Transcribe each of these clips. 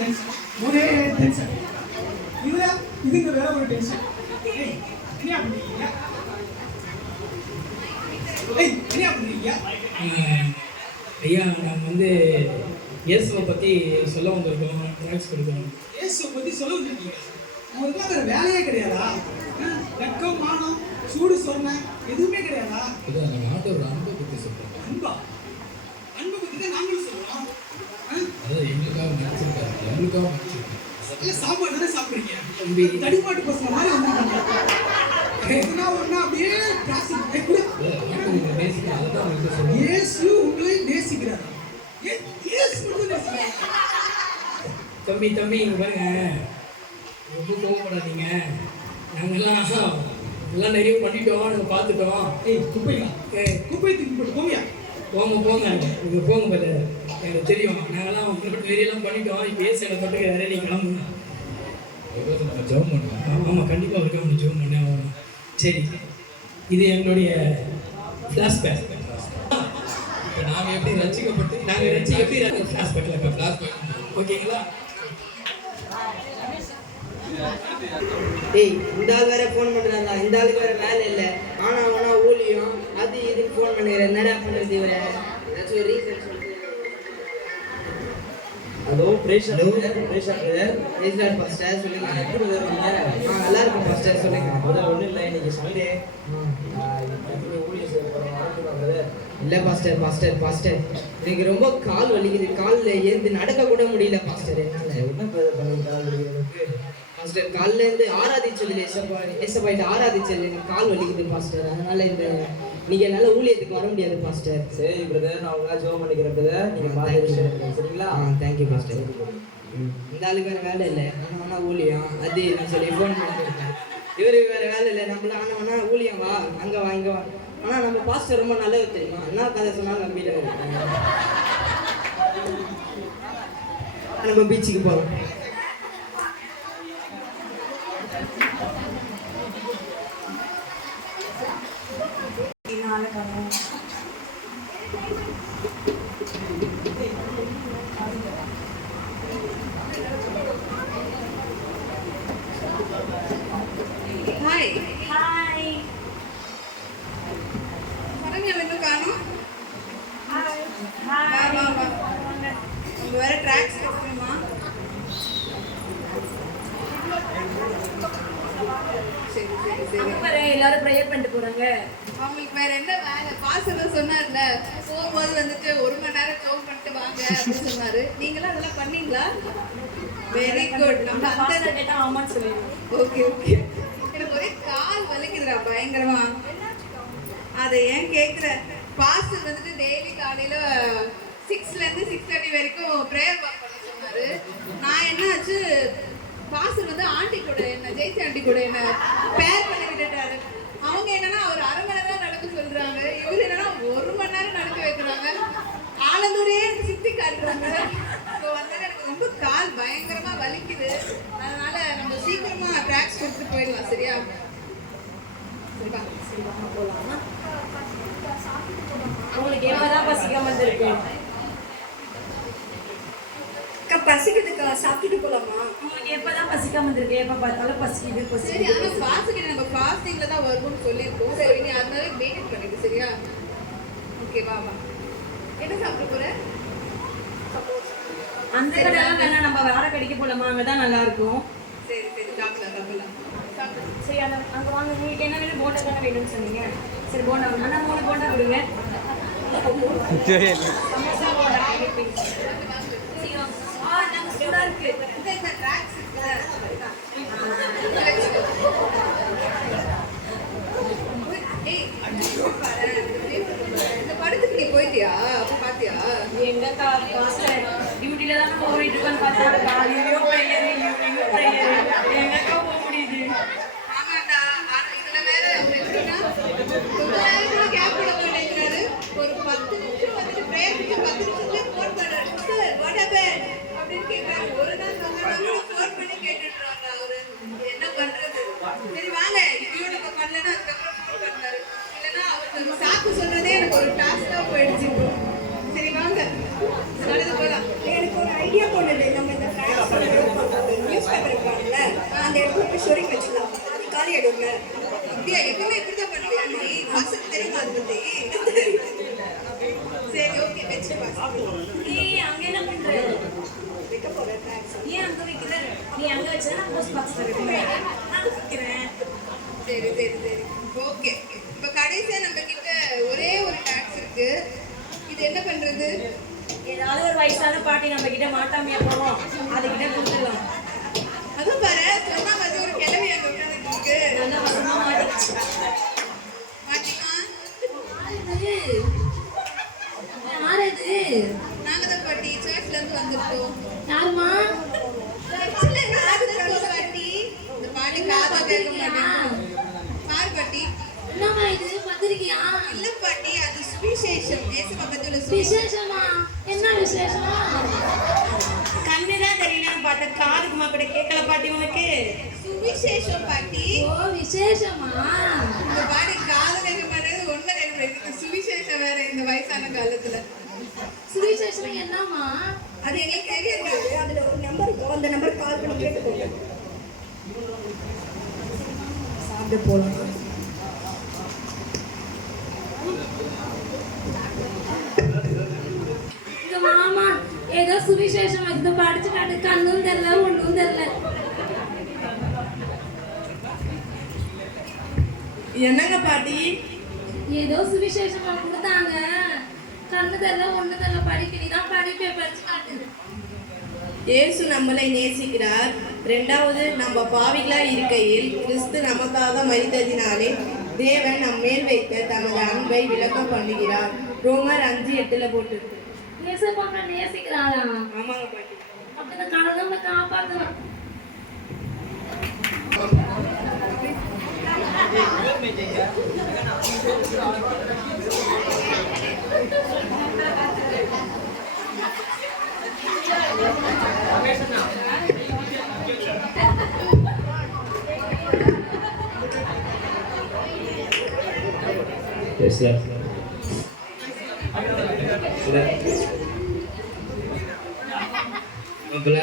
Tension, ஒரே tension. இதுங்க வேற ஒரு டென்ஷன். என்ன பண்றீங்க? என்ன பண்றீங்க? ஐயா நாங்கள் வந்து இயேசுவை பற்றி சொல்ல வந்திருக்கோம், ட்ராக்ஸ் கொடுக்கணும். இயேசுவை பற்றி சொல்ல வந்திருக்கீங்க? உங்களுக்குலாம் வேற வேலையே கிடையாதா? வெக்கம், மானம், சூடு சொன்ன எதுவுமே கிடையாதா? இதான் நாங்கள் ஆண்டோட அன்பை பற்றி சொல்கிறோம். அன்பா? அன்பை பற்றி தான் நாங்களும் சொல்கிறோம். அதாவது எங்களுக்காக நினச்சிருக்காரு, எங்களுக்காக நினச்சிருக்காரு. இல்லை, சாப்பாடு தானே சாப்பிட்றீங்க? தடிமாட்டு பசங்க மாதிரி வந்திருக்காங்க. எதுனா ஒன்றா அப்படியே இயேசு உங்களை நேசிக்கிறார். தம்பி இங்கே பாருங்க, ரொம்ப கோவப்படாதீங்க. நாங்கள்லாம் எல்லாம் நிறைய பண்ணிட்டோம், நாங்கள் பார்த்துட்டோம். குப்பை தூக்கி போட்டு போங்க. போங்க இங்கே போங்க பாரு, எனக்கு தெரியும். நாங்கள்லாம் உங்கள்கிட்ட நிறையெல்லாம் பண்ணிட்டோம். இப்போ ஏசு என்னை தொட்டுக்கிறாரு, நீ கிளம்புங்க. நம்ம ஜெபம் பண்ணுவோம். ஆமாம், கண்டிப்பாக அவருக்கு அவனை ஜெபம் பண்ண ஆகணும். சரி, இது எங்களுடைய ஃப்ளாஷ்பேக். இப்போ நாங்கள் எப்படி ரசிக்கப்பட்டு எப்படி ஃப்ளாஷ்பேக்கில் ஓகேங்களா? இந்த ஆள் வேற ஃபோன் பண்ணுறாங்க, இந்த ஆளுக்கு வேற வேலை இல்லை. ஆனால் ஊழியம் அது இதுன்னு ஃபோன் பண்ணுறேன். என்னடா பண்ணுறது இவரை? ஏதாச்சும் ஒரு ரீசன் சொல்லுங்க. ஹலோ பிரேஷர் பாஸ்டர் சொல்லுங்க. எப்படி இருக்கீங்க? நல்லா இருக்கும் பாஸ்டர், சொல்லுங்க. ஒன்றும் இல்லை, இன்னைக்கு சண்டே ஊழியம் செய்ய போகிறோம். இல்லை பாஸ்டர் எனக்கு ரொம்ப கால் வலிக்குது. காலில் ஏந்து நடக்க கூட முடியல பாஸ்டர். என்னால் என்ன பண்ணிருக்காங்க பாஸ்டர்? காலில் இருந்து ஆராதிச்சதுல ஏசப்பாயிட்டு ஆராதிச்சது எனக்கு கால் வலிக்குது பாஸ்டர். அதனால நீங்கள் என்னால் ஊழியத்துக்கு வர முடியாது பாஸ்டர். சரி பிரதர், நான் உங்களால் ஜோம் பண்ணிக்கிறேன் பிரதர். நீங்கள் பார்த்து சரிங்களா? Thank you pastor. இந்த ஆளுக்கு வேறு வேலை இல்லை, ஆனால் ஊழியம் அது நான் சொல்லி ஃபோன் பண்ணிருக்கேன். இவருக்கு வேறு வேலை இல்லை, நம்மளாம் ஆனால் ஊழியம் வா, அங்கே வா, இங்கே வா. ஆனால் நம்ம பாஸ்டர் ரொம்ப நல்லது தெரியுமா? என்ன கதை சொன்னாலும் நம்பிட்டு நம்ம பீச்சுக்கு போகிறோம். வேற ட்ராக்ஸ் இருக்குமா? சரி எல்லாரும் ப்ரேயர் பண்ணிட்டு போறாங்க. அவங்களுக்கு வேற என்ன வேலை? பாஸ்டர் சொன்னார்ல, போகும்போது வந்துட்டு 1 மணி நேரம் ஜெபம் பண்ணிட்டு வாங்க அப்படின்னு சொன்னாரு. நீங்களும் அதெல்லாம் பண்ணீங்களா? Very good. நம்ம அந்த கேட்டா ஆமான்னு சொல்லிடுவோம். ஓகே எனக்கு ஒரே கால் வலிக்குதுடா பயங்கரமா. அதை ஏன் கேட்குற? பாஸ்டர் வந்துட்டு டெய்லி காலையில 6லேருந்து 6:30 வரைக்கும் ப்ரேயர் வாக் பண்ண சொன்னாரு. நான் என்னாச்சு, பாஸ்டர் வந்து ஆண்டி கூட என்ன ஜெயிச்சி ஆண்டி கூட என்ன பேர் பண்ணி விட்டுட்டாரு. அவங்க என்னன்னா ஒரு 1/2 மணி நேரம் நடக்க சொல்றாங்க, இவரு என்னன்னா 1 மணி நேரம் நடக்க வைக்கிறாங்க. ஆலந்தூரே எனக்கு சுத்தி காட்டுறாங்க. ஸோ வந்தாலும் எனக்கு ரொம்ப கால் பயங்கரமா வலிக்குது. அதனால நம்ம சீக்கிரமா ட்ராக்ஸ் கொடுத்துட்டு போயிடலாம். சரியா? சரிப்பா போகலாமா? அவங்களுக்கு எப்பதான் பசிக்காம இருக்கு? பசிக்குதுக்கா, சாப்பிட்டுட்டு போலாமா? உங்களுக்கு எப்பதான் பசிக்காம இருக்கு? எப்ப பார்த்தாலும் பசிக்குது. சரி, ஆனா பாஸ்டிங் நம்ம ஃபாஸ்டிங்ல தான் வரும்னு சொல்லியிருக்கோம். சரி, நீ அதனால மெயின்டைன் பண்ணிடு. சரியா? ஓகேவா? என்ன சாப்பிட போற? அந்த கடையெல்லாம் வேணா, நம்ம வேற கடைக்கு போலாமா? அங்கதான் நல்லா இருக்கும். சரி சாப்பிடலாம். சரி, அங்கே வாங்க. உங்களுக்கு என்ன வேணும்? போண்டா தானே வேணும்னு சொன்னீங்க. சரி, போண்டா ஆனால் 3 போண்டா கொடுங்க. சமோசா போண்டா சூடாக இருக்கு. இந்த ட்ராக்ஸ் இந்த படத்துக்கு நீ போயிட்டியா? பாத்தியா? எங்கக்கா பாஸ்டர் டியூட்டில தானே போயிட்டு இருக்கோன்னு பார்த்தா காலையிலயோ ப்ரேயர் எங்கக்கா போக முடியுது? ஆமாண்டா. இதுல வேற எப்படின்னா கொஞ்ச நேரம் கூட கேப் விட மாட்டேங்கிறாரு. ஒரு 10 நிமிஷம் வந்துட்டு ப்ரேயருக்கு 10 நிமிஷத்துலேயே ஃபோன் பண்ணுறாரு. சார் வாட் ஹேப்பன் அப்படின்னு கேட்குறாரு. ஒரு நாள் ஃபோன் பண்ணி கேட்டுடுறாங்க. அவரு என்ன பண்றது? சரி வாங்க, இப்பயும் நம்ம பண்ணலன்னா அதுக்கப்புறம் ஃபோன் பண்ணாரு. இல்லைன்னா அவருக்கு சாக்கு சொல்றதே எனக்கு ஒரு டாஸ்காக போயிடுச்சு. சரி வாங்க, நடந்து போகலாம். எனக்கு ஒரு ஐடியா பண்ணுது. நம்ம இந்த அந்த இடத்துல ஷோரிங் வச்சுக்கலாம் அது காலி ஆயிடும்ல. அப்படியா எப்பவுமே இப்படிதான் பண்ணுவியா நீ? வாசல் தெரியுமா அதை பத்தி? சரி ஓகே வச்சுட்டு வா. ஏய் அங்க என்ன பண்ற? வைக்க போறேன் தேங்க்ஸ். ஏன் அங்க வைக்கிற? நீ அங்க வச்சா நான் போஸ்ட் பாக்ஸ்ல வைக்கிறேன். நான் வைக்கிறேன். சரி சரி சரி ஓகே. இப்போ கடைசியா நம்ம கிட்ட ஒரே ஒரு டாக்ஸ் இருக்கு. இது என்ன பண்றது? ஏதாவது ஒரு வயசான பாட்டி நம்ம கிட்ட மாட்டாமையா போவோம், அதுகிட்ட கொடுத்துடலாம். அதுவும் பாரு சொன்னா வந்து ஒரு கிழவி அங்க உட்காந்துட்டு இருக்கு. நல்லா வசமா மாட்டிக்கிச்சு. பாத்தீங்களா? யார் இது? நாங்க தான் பாட்டி சர்ச்ல இருந்து வந்திருக்கோம். யாருமா? சர்ச்ல நாங்க தான் பாட்டி. இந்த பாட்டி காதா கேட்க மாட்டேன். பாரு பாட்டி. என்னம்மா இது பத்திரிக்கையா? இல்ல பாட்டி அது சுவிசேஷம். இயேசு பக்கத்துல விசேஷமா? என்ன விசேஷமா? கண்ணுதான் தெரியலன்னு பார்த்தா காதுக்குமா கூட கேட்கல பாட்டி உனக்கு? சுவிசேஷம் பாட்டி. ஓ விசேஷமா? இந்த பாட்டி காதல் கேட்க மாட்டேங்குது. ஒண்ணு ரெண்டு சுவிசேஷம் வேற இந்த வயசான காலத்துல. சுவிசேஷம் என்னம்மா? அது எங்களுக்கு தெரியாது. அதுல ஒரு நம்பர் இருக்கும், அந்த நம்பர் கால் பண்ணி கேட்டுக்கோங்க. சாப்பிட போலாம். இந்த மாமா ஏதோ சுவிசேஷம் வந்து படிச்சு காட்டு, கண்ணும் தெரியல ஒன்றும் தெரியல. என்னங்க பாட்டி? ஏதோ சுவிசேஷம் கொடுத்தாங்க, கண்ணு தெரியல ஒன்றும் தெரியல. படிக்க நீ தான் படிப்பே படிச்சு காட்டு. இயேசு நம்மளை நேசிக்கிறார். ரெண்டாவது, நம்ம பாவிகளா இருக்கையில் கிறிஸ்து நமக்காக மரித்ததினாலே தேவன் நம் மேல் வைத்த தமது அன்பை விளக்கம் பண்ணுகிறார். ரோமர் 5:8 போட்டுருக்கு. நேசப்பாங்க நேசிக்கிறாளா? ஆமாங்க பாட்டி. அப்ப இந்த கடவுள் நம்மளை காப்பாற்றலாம். Yes, sir. மாப்பிள்ள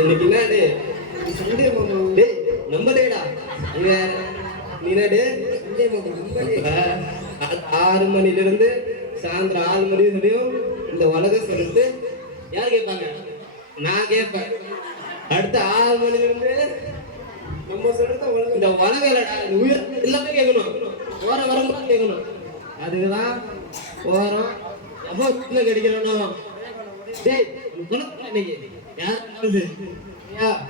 இன்னைக்கு என்னது சண்டே மாமா? டேய் நம்பலேடா நீனடு சண்டே மாமா. 6 மணிலிருந்து சாயந்தரம் 6 மணி வரையும் இந்த உலகம் சொல்லிட்டு யார் கேட்பாங்க? நான் கேட்பேன். அடுத்த 6 மணிலிருந்து நம்ம சொல்றது இந்த உலகம் இல்லடா, உயிர் எல்லாமே கேட்கணும். ஓர வரம்பு கேட்கணும். அதுக்குதான் ஓரம் எவ்வளோ கிடைக்கணும். டேய் இன்னைக்கு யார்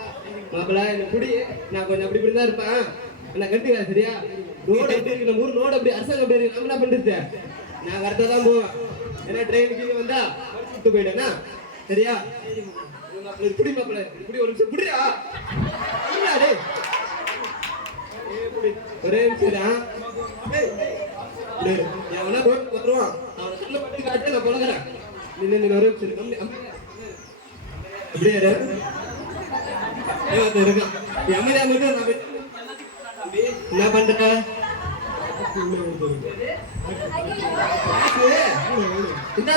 மாப்பிள்ள என்ன குடி, நான் கொஞ்சம் அப்படி இப்படி தான் இருப்பேன். என்ன கட்டுக்க சரியா? ரோடு எப்படி இருக்கு, நம்ம ஊர் ரோடு அப்படி அரசாங்கம் எப்படி இருக்கு, நம்ம என்ன பண்றது? நான் கரெக்டாக தான் போவேன். ஏன்னா ட்ரெயினுக்கு வந்தா விட்டு போயிட்டேன்னா சரியா? குடி மாப்பிள்ள குடி, ஒரு நிமிஷம் குடியா. டேய் ஒரே நிமிஷம் எவனா வருவான், அவனை கண்ணை பட்டு காட்டு நான் பழகிறேன். நீ ஒரே நிமிஷம் அப்படியே இருக்கான். அமைதியா மட்டும் என்ன பண்ற? என்ன சொல்லுங்க? என்ன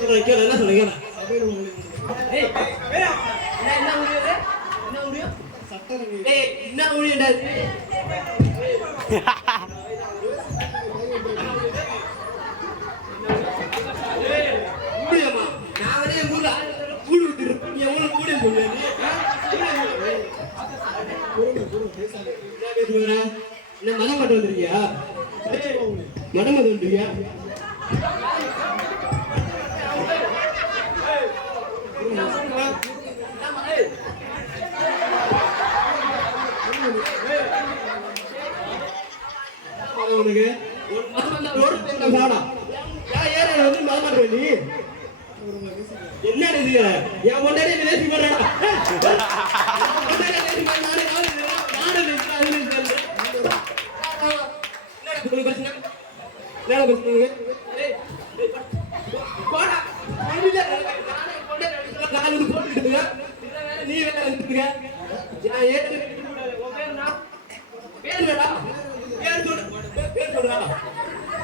சொல்றீங்க? என்ன சொல்றீங்க? என்ன ஊழியண்டா? ஊழியமா? நான் வந்து என் ஊர்ல கூடு விட்டுருப்பேன். நீ எவ்வளவு ஊழியம் சொல்லுவேன்? என்ன மதம் மட்டும் வந்துருக்கியா? மடம் மட்டும் வந்துருக்கியா? உனக்கு ஒரு மதம் ரோடு சாடா ஏற வந்து மதம் மாட்டேன் நீ. என்ன இது? என் முன்னாடி நேசி பண்றா. நீ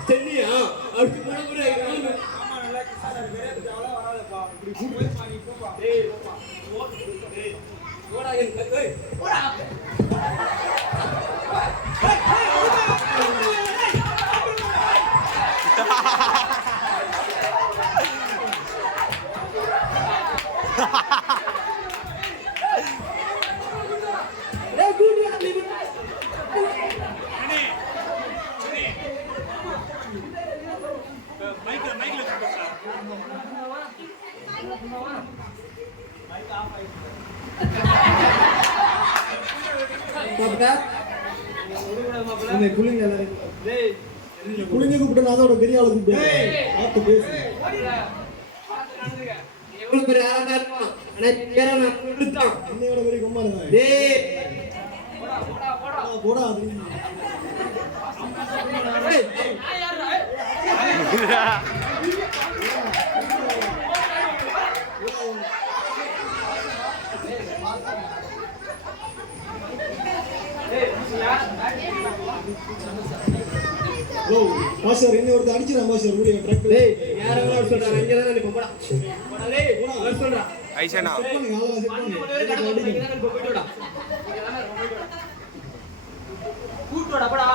சென்னியா அப்படி போடா போடா. குளிங்க எல்லாரும் குளிங்க கூப்பிட்டு அதோட பெரிய ஆளு கூப்பிட்டு பேசு. எவ்வளவு பெரிய ஆளா இருக்கும் ஆனா பேரை நான் கொடுத்தான் என்னையோட பெரிய கும்மாளு டேய் போடா அது பாஸ்டர் என்ன ஒருத்தர் அடிச்சிரான் பாஸ்டர் ஊழிய ட்ரக் டேய் யார வர சொல்றாங்க இங்க தான் நீ போடா போடா டேய் போடா வர சொல்றா ஐசனா கூட்டோட போடா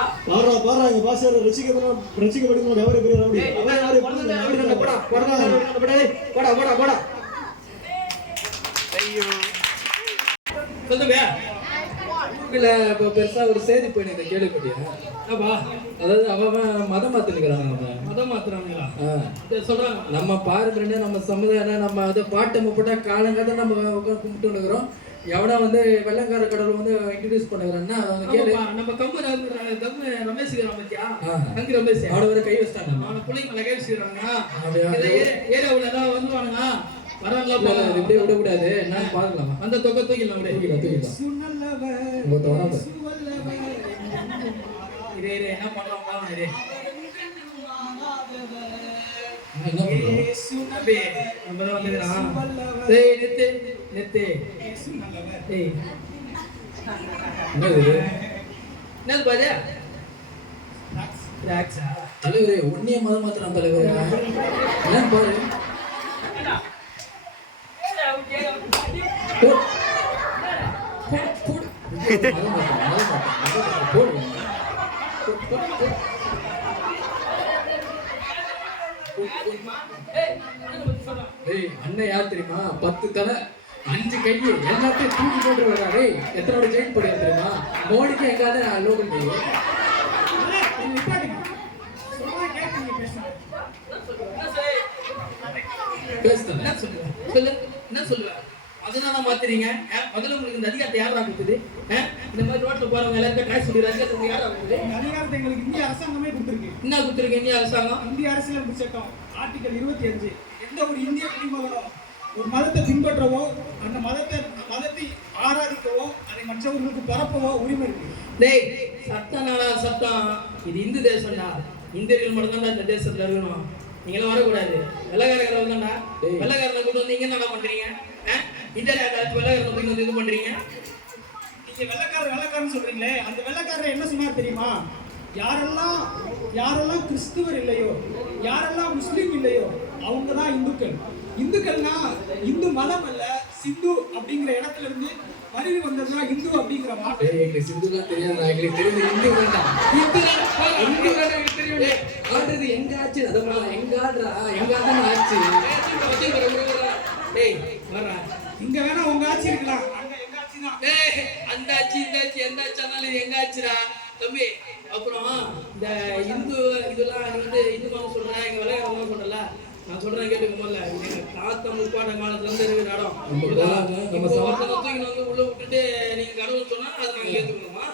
பாருங்க பாஸ்டர் ரசிக்கப்படணும் எவரே பெரிய ரவுடி அவரே யாரே போடா போடா போடா போடா ஐயோ சொல்லுங்க. இல்ல இப்போ பெருசா ஒரு செய்தி போயிட்டு கேள்விப்பட்டியா? அப்பா அதாவது அவன் மதம் மாத்திருக்கிறான் அவன். மதம் மாத்துறாங்களா? சொல்றாங்க. நம்ம பாரம்பரியம் நம்ம சமுதாயம் நம்ம அதை பாட்டு முப்பட்டா காலங்காத நம்ம உட்காந்து கும்பிட்டு இருக்கிறோம். எவனா வந்து வெள்ளக்கார கடவுள் வந்து இன்ட்ரடியூஸ் பண்ணுறான்னா கேளு. நம்ம கம்பு ரமேஷ் பத்தியா அங்க ரமேஷ் அவட வர கை வச்சிட்டாங்க. அவன பிள்ளைங்க மேல கை வச்சிருக்காங்க. ஏரியாவுல எல்லாம் வந்துருவானுங்க. வரல இப்படியே விடக்கூடாது. என்னன்னு பாக்கலாம். அந்த தொகை தூக்கிடலாம். தூக்கிடலாம். என்ன பண்ணலாம்? தலைவரே உன்னைய மதம் மாத்திரம் தலைவரே என்னன்னு பாரு. அண்ணன் யார் தெரியுமா? 10 தலை 5 கை எல்லாத்தையும் தூக்கி போட்டு வர்றாரு. எத்தனோட ஜெயின் போடுற தெரியுமா? மோடிக்கு எங்காவது லோகல் பேசுறேன். என்ன சொல்லுவேன்? அதனால மாத்துறீங்க. முதல்ல உங்களுக்கு இந்த அதிகாரத்தை யாரா கொடுத்தது? இந்த மாதிரி ரோட்ல போறவங்க எல்லாருக்கும் டாக்ஸ் சொல்லிடுற அதிகாரத்தை யாரா கொடுத்தது? அதிகாரத்தை எங்களுக்கு இந்திய அரசாங்கமே கொடுத்துருக்கு. என்ன கொடுத்துருக்கு இந்திய அரசாங்கம்? இந்திய அரசியலமைப்பு சட்டம் ஆர்டிகல் 25 எந்த ஒரு இந்திய குடிமகனோ ஒரு மதத்தை பின்பற்றவோ அந்த மதத்தை ஆராதிக்கவோ அதை மற்றவர்களுக்கு பரப்பவோ உரிமை இருக்கு. டேய் சட்டம் இது இந்து தேசம்டா. இந்தியர்கள் மட்டும்தான் இந்த தேசத்துல இருக்கணும். நீங்களாம் வரக்கூடாது. வெள்ளக்காரங்களை வந்தாண்டா வெள்ளக்காரனை கூட்டு வந்து இங்க என்ன பண்றீங்க? இந்தியா வெள்ளக்காரனை கூட்டு வந்து இது பண்றீங்க. நீங்க வெள்ளக்காரன்னு சொல்றீங்களே, அந்த வெள்ளக்காரர் என்ன சொன்னார் தெரியுமா? யாரெல்லாம் கிறிஸ்துவர் இல்லையோ, யாரெல்லாம் முஸ்லீம் இல்லையோ அவங்க தான் இந்துக்கள். இந்துக்கள்னா இந்து மதம் அல்ல, சிந்து அப்படிங்கிற இடத்துல இருந்து மருவி வந்ததுதான் இந்து அப்படிங்கிற வார்த்தை. எங்களுக்கு சிந்துலாம் தெரியாது. எங்களுக்கு தெரியுது இந்து வேண்டாம். இந்து வேண்டாம் எனக்கு தெரியும். ஆடுறது எங்க ஆச்சு? அதனால எங்க ஆடுறா எங்க ஆடுன்னு ஆச்சு. டேய் வர்றா. இங்க வேணா உங்க ஆட்சி இருக்கலாம், அங்க எங்க ஆட்சி தான். டேய் அந்த ஆட்சி இந்த ஆட்சி எந்த ஆட்சினாலும் எங்க ஆட்சிடா தம்பி. அப்புறம் இந்த இந்து இதெல்லாம் நீ வந்து இந்து மதம் சொல்றேன், எங்க வெள்ளக்காரன் சொல்றல. நான் சொல்றேன் கேட்டுக்க முதல்ல. எங்க தாத்தா முப்பாட்ட காலத்துல இருந்து இருக்கிற இடம். நம்ம தூக்கி வந்து உள்ள விட்டுட்டு நீங்க கடவுள் சொன்னா அதை நாங்க ஏத்துக்கணுமா?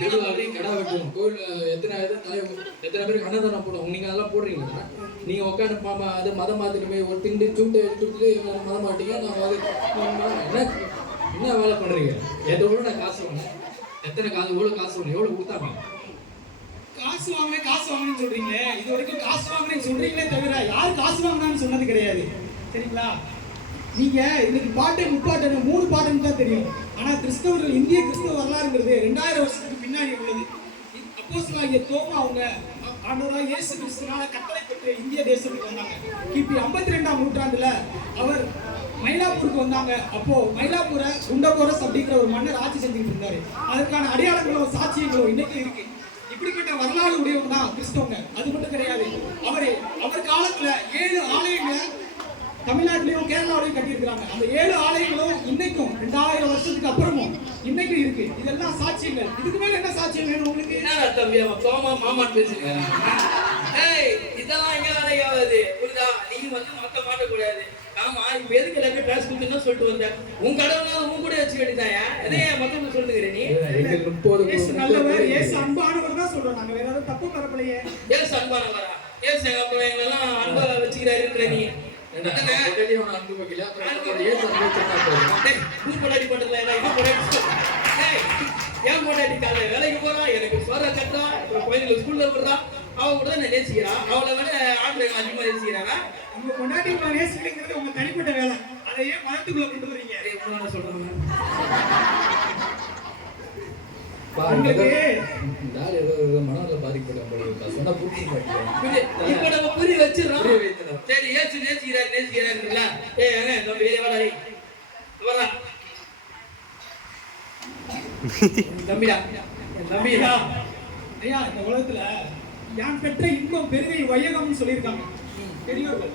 கடை வெட்டுவோம். கோயில் எத்தனை பேருக்கு அன்னதானம் போடுவோம். நீங்க அதெல்லாம் போடுறீங்களா? நீங்க உட்காந்து மாமா அது மதம் மாத்திட்டு ஒரு திண்டு சூட்டை எடுத்துட்டு மதம் மாட்டீங்க. நான் என்ன வேலை பண்றீங்க? எவ்வளோ நான் காசு வாங்கினேன்? எத்தனை காசு எவ்வளவு காசு வாங்க எவ்வளவு கொடுத்தாங்க? காசு வாங்கினேன்னு சொல்றீங்களே, இது வரைக்கும் காசு வாங்கினேன்னு சொல்றீங்களே தவிர யார் காசு வாங்கினான்னு சொன்னது கிடையாது. சரிங்களா? நீங்க இன்னைக்கு முப்பாட்டன் 3 பாட்டன் தான் தெரியும். ஆனா கிறிஸ்தவர்கள் இந்திய கிறிஸ்தவ வரலாறுங்கிறது 2000 வருஷத்துக்கு பின்னாடி உள்ளது. அப்போஸ்தலனாகிய தோமா அவங்க ஆண்டவராகிய இயேசு கிறிஸ்துவினால கட்டளை பெற்று இந்திய தேசத்துக்கு வந்தாங்க. கிபி 52ஆம் நூற்றாண்டுல அவர் மயிலாப்பூருக்கு வந்தாங்க. அப்போ மயிலாப்பூரை குண்டகோரஸ் அப்படிங்கிற ஒரு மன்னர் ஆட்சி செஞ்சுட்டு இருந்தாரு. அதற்கான அடையாளங்களோ சாட்சியங்களோ இன்னைக்கு இருக்கு. இப்படிப்பட்ட வரலாறு உடையவங்க தான் கிறிஸ்தவங்க. அது மட்டும் கிடையாது, அவர் காலத்துல 7 ஆலயங்களை தமிழ்நாட்டிலையும் கேரளாவிலையும் கட்டியிருக்கிறாங்க. அந்த 7 ஆலயங்களும் இன்னைக்கும் 2000 வருஷத்துக்கு அப்புறமும் இன்னைக்கும் இருக்கு. இதெல்லாம் சாட்சியங்கள். இதுக்கு மேல என்ன சாட்சியம் வேணும் உங்களுக்கு? என்ன தம்பி அவன் தோமா மாமான்னு பேசுறேன். ஏய் இதெல்லாம் எங்க வேலையாவது புரியுதா? நீங்க வந்து மாட்டக்கூடாது. ஆமா இப்ப எதுக்கு எல்லாருக்கும் கிளாஸ் கொடுத்துன்னு சொல்லிட்டு வந்தேன். உன் கடவுளா உன் கூட வச்சு வேண்டியதாயா? எதையா மத்தவங்க சொல்லுங்கிற நீ? இயேசு நல்லவர், இயேசு அன்பானவர் தான் சொல்றோம். நாங்க வேற ஏதாவது தப்பு பரப்பலையே. ஏசு அன்பானவரா? ஏசு எங்களெல்லாம் அன்பா வச்சுக்கிறாருன்ற நீ அன்பு வைக்கல பொண்டாட்டி பண்றதுல ஏன் பொண்டாட்டி காலைல வேலைக்கு போறான், எனக்கு சோற கட்டுறான், குழந்தைங்க ஸ்கூல்ல விடுறான், அவ கூட நான் நேசிக்கிறான். அவளை விட ஆண்கள் அதிகமா நேசிக்கிறாங்க. உங்க பொண்டாட்டி உங்களை நேசிக்கிறது உங்க தனிப்பட்ட வேலை. அதை ஏன் மதத்துக்குள்ள கொண்டு வரீங்க? சொல்றாங்க மனதில் பாதிக்கப்பட்ட சொன்னா இப்ப நம்ம புரிய வச்சிடறோம். சரி ஏசு நேசிக்கிறாருங்களா? தம்பி வரா தம்பிடா தம்பிடா. ஐயா, இந்த உலகத்துல யான் பெற்ற இன்பம் பெருகை வையகம்னு சொல்லியிருக்காங்க பெரியவர்கள்.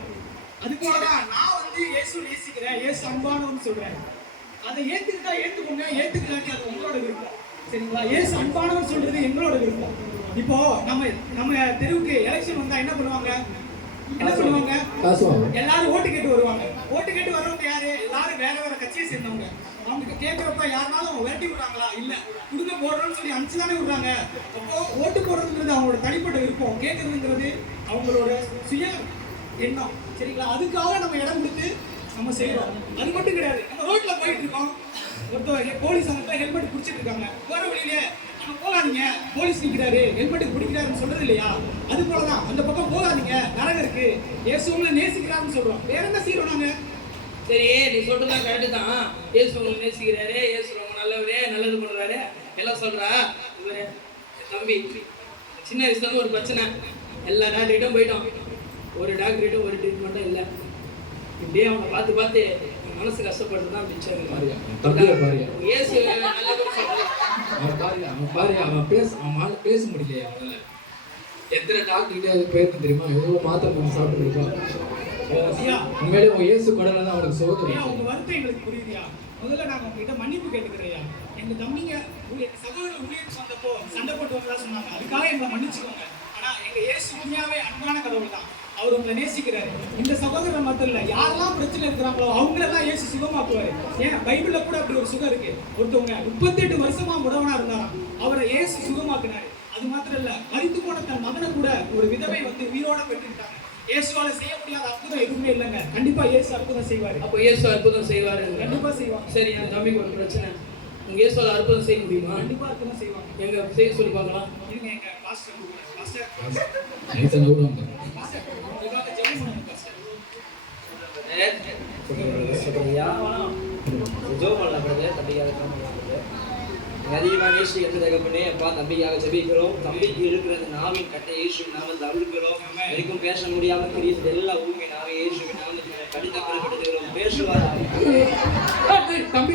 அது போலதான் நான் வந்து இயேசு நேசிக்கிறேன், இயேசு அன்பானவன்னு சொல்றேன். அதை ஏத்துக்கிட்டா ஏத்துக்கோங்க, ஏத்துக்கலாட்டி அது உங்களோட விருப்பம். சரிங்களா? இயேசு அன்பானவர் சொல்றது எங்களோட விருப்பம். இப்போ நம்ம தெருவுக்கு எலெக்ஷன் வந்தா என்ன பண்ணுவாங்க? எல்லாரும் ஓட்டு கேட்டு வருவாங்க. ஓட்டு கேட்டு வரவங்க யாரு? எல்லாரும் வேற வேற கட்சியை சேர்ந்தவங்க. அவங்க கேட்கிறப்ப யாருனாலும் விரட்டி விடுறாங்களா? இல்ல, குடுக்க போடுறோம்னு சொல்லி அனுப்பிச்சுதானே விடுறாங்க. அப்போ ஓட்டு போடுறதுங்கிறது அவங்களோட தனிப்பட்ட விருப்பம், கேட்கறதுங்கிறது அவங்களோட சுய எண்ணம். சரிங்களா? அதுக்காக நம்ம இடம் கொடுத்து நம்ம செய்யறோம். அது மட்டும் கிடையாது, நம்ம ரோட்ல போயிட்டு இருக்கோம், ஒருத்தர் போலீஸ் அவங்க ஹெல்மெட் பிடிச்சிட்டு இருக்காங்க, போற வழியிலே போகாதீங்க, போலீஸ் நிற்கிறாரு, ஹெல்மெட்டுக்கு பிடிக்கிறாருன்னு சொல்றது இல்லையா? அது போலதான் அந்த பக்கம் போகாதீங்க, நரகம் இருக்கு, இயேசு உங்களை நேசிக்கிறாருன்னு சொல்றோம். வேற என்ன செய்யறோம் நாங்க? சரி நீ சொல்றதுலாம் கரெக்டு தான். இயேசு உங்களை நேசிக்கிறாரு, இயேசு ரொம்ப நல்லவரே, நல்லது பண்றாரு எல்லாம் சொல்றா. இவரு தம்பி சின்ன வயசுல ஒரு பிரச்சனை, எல்லா டாக்டர்கிட்டும் போயிட்டோம், ஒரு டாக்டர்கிட்டும் ஒரு ட்ரீட்மெண்ட்டும் இல்லை. இப்படியே அவங்க பார்த்து பார்த்து மனசு கஷ்டப்படுறது தான் மிச்சம். இயேசு அவன் பேச முடியலையே. அவனால எத்தனை டாக்டர்கிட்ட பேருக்கு தெரியுமா? எவ்வளோ மாத்திரை சாப்பிட்டு இருப்பான். உண்மையிலே உங்க இயேசு கடலை தான் அவனுக்கு சோதனை. உங்க வருத்தம் எங்களுக்கு புரியுதியா? முதல்ல நாங்க உங்ககிட்ட மன்னிப்பு கேட்டுக்கிறேன். எங்க தம்பிங்க சகோதரர் ஊழியருக்கு வந்தப்போ சண்டை போட்டு வந்ததா சொன்னாங்க, அதுக்காக எங்களை மன்னிச்சுக்கோங்க. ஆனா எங்க இயேசு உண்மையாவே அன்பான கடவுள் தான், அவர் உங்களை நேசிக்கிறாரு. இந்த சகோதரர் மட்டும் இல்ல, யாரெல்லாம் பிரச்சனை இருக்கிறாங்களோ அவங்களெல்லாம் இயேசு சுகமாக்குவாரு. ஏன் பைபிள்ல கூட அப்படி ஒரு சுகம் இருக்கு. ஒருத்தவங்க 38 வருஷமா முடவனா இருந்தாராம், அவரை இயேசு சுகமாக்குனாரு. அது மாத்திரம் இல்ல, மரித்து போன தன் மகனை கூட ஒரு விதவை வந்து உயிரோட பெற்றுட்டாங்க. இயேசுவால செய்ய முடியாத அற்புதம் எதுவுமே இல்லைங்க. கண்டிப்பா இயேசு அற்புதம் செய்வாரு. அப்போ இயேசு அற்புதம் செய்வாரு, கண்டிப்பா செய்வாங்க. சரி, என் தம்பிக்கு ஒரு பிரச்சனை, உங்க இயேசுவால அற்புதம் செய்ய முடியுமா? கண்டிப்பா அற்புதம் செய்வாங்க. எங்க செய்ய சொல்லி பார்க்கலாம். இருங்க, எங்க பாஸ்டர் பாஸ்டர் அதிகமாக நேசி என்று தகப்பனே அப்பா தம்பிக்காக ஜெபிக்கிறோம். தம்பிக்கு இருக்கிற அந்த நாவின் கட்டை இயேசுவின் நாமத்தில் அழுகிறோம். வரைக்கும் பேச முடியாமல் தெரியுது எல்லா ஊமை நாவை இயேசுவின் நாமத்தில் கடிதப்படுத்துகிறோம். பேசுவார் தம்பி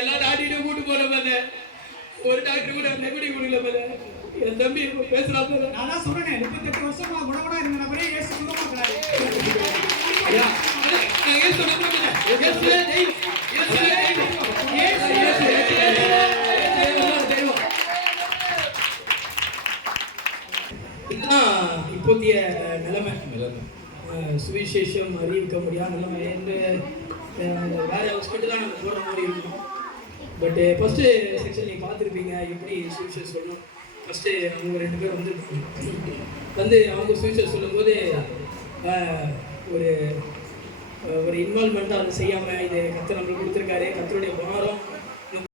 எல்லாம் டாக்டர் கூட்டு போன ஒரு டாக்டர் கூட நெகுடி கொடுக்கல. என் தம்பி பேசுறான். நான் தான் சொல்றேன், 38 வருஷமா குணகுணா இருந்த நபரே இயேசு சுகமாக்குறாரு. இதுதான் இப்போதைய நிலைமை. சுவிசேஷம் அறிவிக்க முடியாத நிலைமை என்று வேற ஹாஸ்பிட்டலாக நம்ம போடுற மாதிரி இருக்கணும். பட் ஃபர்ஸ்ட் செக்ஷன் நீங்கள் பார்த்துருப்பீங்க, எப்படி சுவிசேஷம் சொல்லணும். ஃபர்ஸ்ட் அவங்க 2 பேர் வந்து அவங்க சுவிசேஷம் சொல்லும்போது ஒரு இன்வால்மெண்ட்டாக அதை செய்யாமல், இது கர்த்தர் நம்மளுக்கு கொடுத்துருக்காரு, கர்த்தருடைய பாரம்